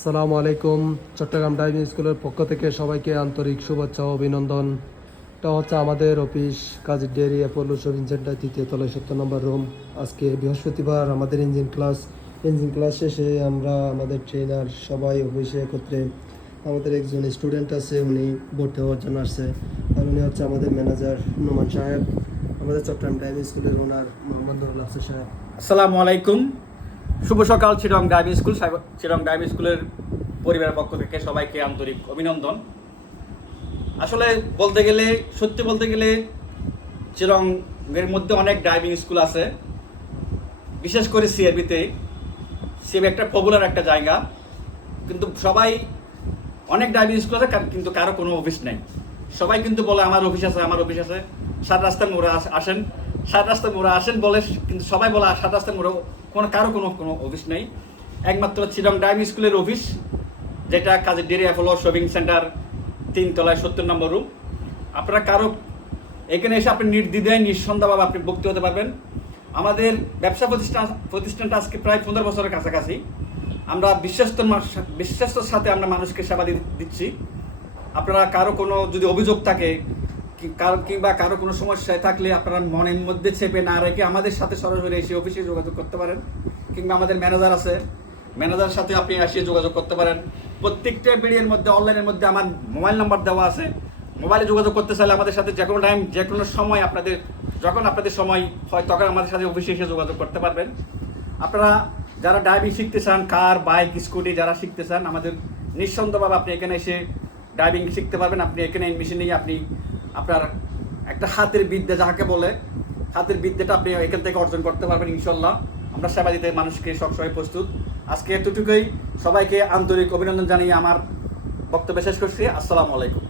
আসসালামু আলাইকুম। চট্টগ্রাম ড্রাইভিং স্কুলের পক্ষ থেকে সবাইকে আন্তরিক শুভেচ্ছা ও অভিনন্দন। এটা হচ্ছে আমাদের অফিস, কাজী ডেয়ারি অ্যাপোলো শপিং সেন্টার, তৃতীয় তলায় 70 নম্বর রুম। আজকে বৃহস্পতিবার, আমাদের ইঞ্জিন ক্লাস শেষে আমরা আমাদের ট্রেনার সবাই অফিসে একত্রে। আমাদের একজন স্টুডেন্ট আছে, উনি ভর্তি হওয়ার জন্য আসছে, আর উনি হচ্ছে আমাদের ম্যানেজার নোমান সাহেব, আমাদের চট্টগ্রাম ড্রাইভিং স্কুলের ওনার মোহাম্মদ নুরুল হাসান সাহেব। আসসালামু আলাইকুম। শুভ সকাল। চিরং ড্রাইভিং স্কুল, চিরং ড্রাইভিং স্কুলের পরিবারের পক্ষ থেকে সবাইকে আন্তরিক অভিনন্দন। আসলে সত্যি বলতে গেলে চিরং এর মধ্যে অনেক ড্রাইভিং স্কুল আছে, বিশেষ করে সিআরবিতে। সিআরবি একটা পপুলার একটা জায়গা, কিন্তু সবাই অনেক ড্রাইভিং স্কুল আছে কিন্তু কারো কোনো অফিস নেই। সবাই কিন্তু বলে আমার অফিস আছে, আমার অফিস আছে। সাত রাস্তার মোড়ে আসেন বলে, কিন্তু সবাই বলে সাত রাস্তার মোড়ে কারো কোনো অফিস নেই। একমাত্র চিরং ড্রাইভিং স্কুলের অফিস, যেটা কাজী ডেয়ারি অ্যাপোলো শপিং সেন্টার, 3 তলায় 70 নম্বর রুম। আপনারা এখানে এসে আপনি নির্দ্বিধায় নিঃসন্দেহভাবে আপনি ভর্তি হতে পারবেন। আমাদের ব্যবসা প্রতিষ্ঠানটা আজকে প্রায় 15 বছরের কাছাকাছি। আমরা বিশ্বস্তর সাথে আমরা মানুষকে সেবা দিচ্ছি। আপনারা কারো কোনো যদি অভিযোগ থাকে কিংবা কারো কোনো সমস্যায় থাকলে আপনারা মনের মধ্যে চেপে না রেখে আমাদের সাথে সরাসরি এসে অফিসে যোগাযোগ করতে পারেন, কিংবা আমাদের ম্যানেজার আছে, ম্যানেজারের সাথে আপনি এসে যোগাযোগ করতে পারেন। প্রত্যেকটা ভিডিওর মধ্যে, অনলাইনের মধ্যে আমার মোবাইল নাম্বার দেওয়া আছে। মোবাইলে যোগাযোগ করতে চাইলে আমাদের সাথে যে কোনো টাইম, যে কোনো সময় যখন আপনাদের সময় হয় তখন আমাদের সাথে অফিসে এসে যোগাযোগ করতে পারবেন। আপনারা যারা ড্রাইভিং শিখতে চান, কার, বাইক, স্কুটি যারা শিখতে চান, আমাদের নিঃসন্দেহভাবে আপনি এখানে এসে ড্রাইভিং শিখতে পারবেন। আপনি এখানে মেশিন নিয়ে আপনি আপনার একটা হাতের বিদ্যা, যাকে বলে হাতের বিদ্যাটা আপনি এখান থেকে অর্জন করতে পারবেন ইনশাল্লাহ। আমরা সেবা দিতে মানুষকে সবসময় প্রস্তুত। আজকে এতটুকুই। সবাইকে আন্তরিক অভিনন্দন জানিয়ে আমার বক্তব্য শেষ করছি। আসসালামু আলাইকুম।